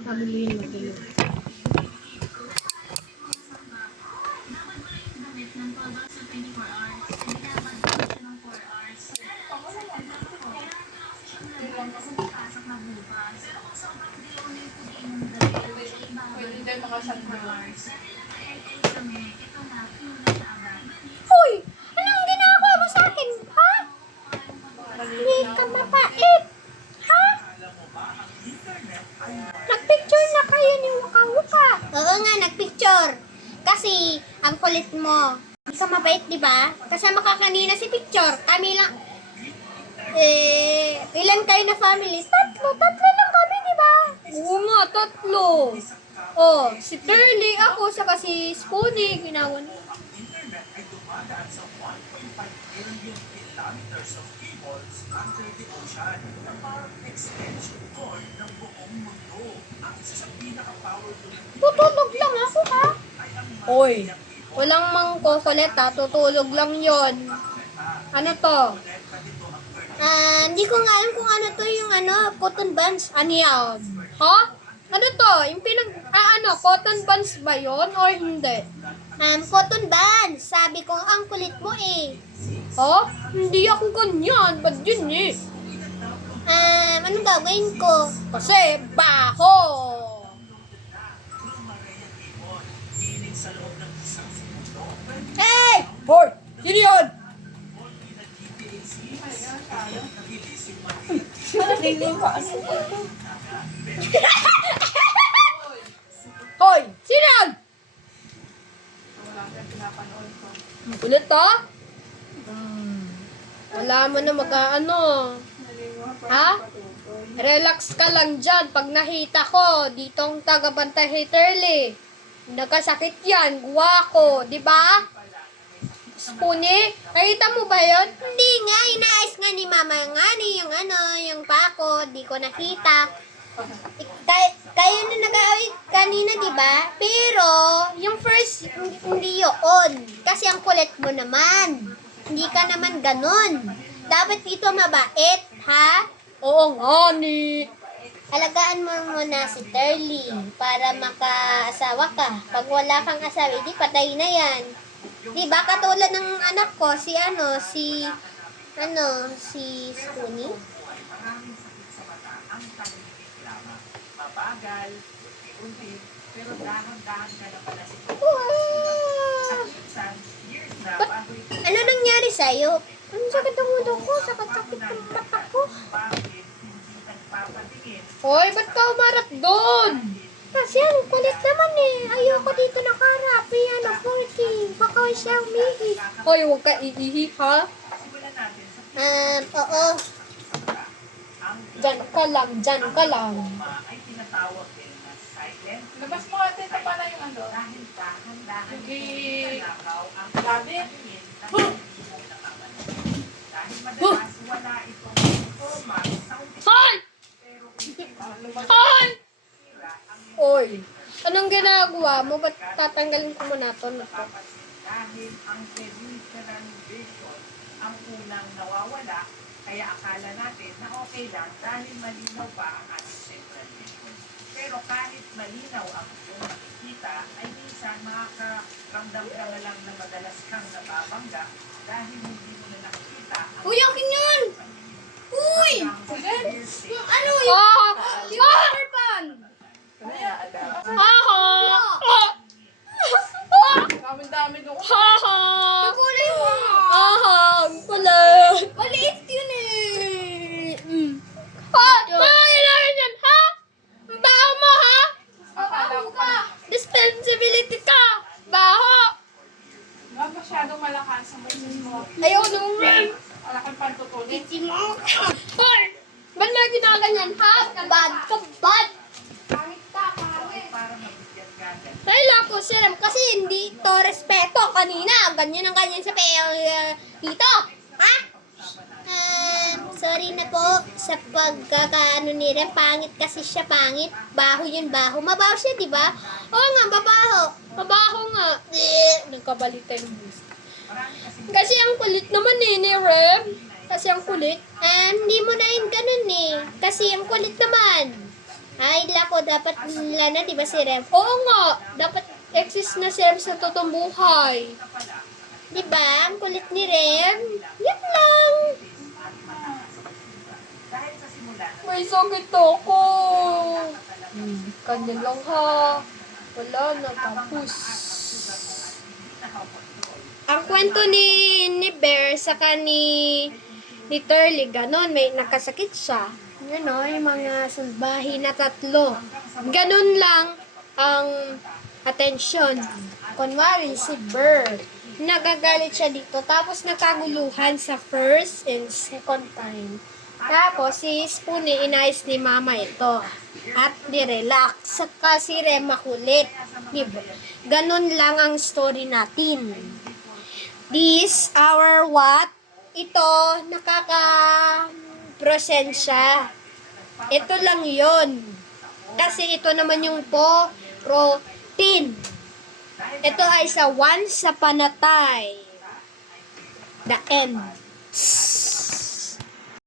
Pabilihin mo dali. Pwede din makasagpuro. Hoy! Anong ginagawa mo sa akin, ha? Hindi ka mapait. Ha? Nagpicture na kayo ni Waka-Waka. Oo nga, nagpicture. Kasi, ang kulit mo. Hindi ka mapait, di ba? Kasama ka kanina si picture. Kami lang. Ilan kayo na family? Tatlo lang kami, di ba? Oo nga, tatlo. Oh, si Turley, ako, saka si Spoonie, ginawa niya. Tutulog lang ako, ha? Oy, walang mangkokolet ha, tutulog lang yon. Ano to? Hindi ko nga alam kung ano to yung cotton buns. Ano yan? Ha? Ano to? Yung cotton buns ba yon or hindi? Cotton buns. Sabi ko, ang kulit mo eh. Ha? Hindi ako ganyan. Ba't yun eh? Anong gagawin ko? Kasi baho. Hey! Hoy! Sino yun? Hoy! Sino yun? Wala kang pinapanood ko. Ulit to? Wala mo na mag-ano. Ha? Relax ka lang dyan. Pag nakita ko, ditong taga-bantay Haterly. Nagkasakit yan. Guwako. Diba? Spoonie? Nakita mo ba yun? Hindi nga, inaayos nga ni mama nga yung pako, di ko nakita. Kayo na nag-aaway kanina, di ba? Pero, yung first, hindi yun. Kasi ang kulit mo naman. Hindi ka naman ganun. Dapat dito mabait, ha? Oo nga ni. Alagaan mo muna si Turley para makaasawa ka. Pag wala kang asawa, di patay na yan. Di ba katulad ng anak ko, si Spoonie? Mabagal, unti, pero dahan-dahan ka na pala ito. Wow! Years na, bago ito, Ano nangyari sa'yo? Ang sakit ang ulo ko, sakit-sakit ang mata ko. bakit hindi nagpapatingin? Hoy, ba't ka umarap doon? Kasi ang kulit naman eh. Ayoko dito nakarap. Yan ako baka siya umihi. Hoy, huwag ka iihi ha. Simulan natin sa Oo. Diyan ka lang, diyan ka lang. ay tinatawag din na silent Labas mo ate, ito pala yung ano. dahil dahan-dahan Sige. nakaw ang Labi. tingin ng hindi mo nakapansin. Dahil madalas wala itong format sa umpisa, Hoy! pero kung Hoy! sira ang Oy, anong ginagawa mo? Ba't tatanggalin ko muna to na to? papansin dahil ang peripheral vision ang unang nawawala, kaya akala natin na okay lang dahil malinaw pa ang ating central vision. Pero kahit malinaw ang iyong makikita, ay minsan makakaramdam ka na lang na madalas kang nababangga dahil hindi mo na nakikita ang Uy, akin yun! Uy! Ano yun? Ah! Yung water pan! Haha! Dami-dami doon. Haha! Ang kulay mo! Haha! Ang kulit! Maliit yun eh! Ha? Bakit namin yan, ha? Ang baho mo, ha? Akala ko pa. Responsibility ka! Baho! Huwag masyadong malakas ang boses mo. Ayaw nung rin! Wala kang pantutunin. Hoy! Ba't na ginaganyan, ha? Bad ka, bad! Pangit ka, pangit! para mabigyan ka ng Kailangan ko siya kasi hindi to respeto kanina. Ganyan ang ganyan sa dito. Ha? Sorry na po sa pagkakaano ni Rem. Pangit kasi siya, pangit. Baho yun, baho. Mabaho siya, di ba? Oo nga, babaho. Mabaho nga. Nagkabalita yung busi. Kasi ang kulit naman eh, ni Rem. Kasi ang kulit. Hindi mo na yun ganun eh. Kasi ang kulit naman. Ay, lako, dapat nila na, di ba si Rem? Oo nga, dapat exist na si Rem sa totoong buhay. Di ba? Ang kulit ni Rem. Yun lang. May sakit ako. Kanya lang ha. Wala na, tapos. Ang kwento ni Bear saka ni Turley, ganon, may nakasakit siya. Yun o, yung mga salbahi na 3. Ganon lang ang atensyon. Kunwari, si Bear, nagagalit siya dito, tapos nagkaguluhan sa first and second time. Tapos, si Spoonie, inayos ni Mama ito. At nirelax. Saka si Rem makulit. Diba? Ganon lang ang story natin. This, our what? Ito, nakaka-prosensya. Ito lang yon. Kasi ito naman yung protein. Ito ay sa once sa panatay. The end.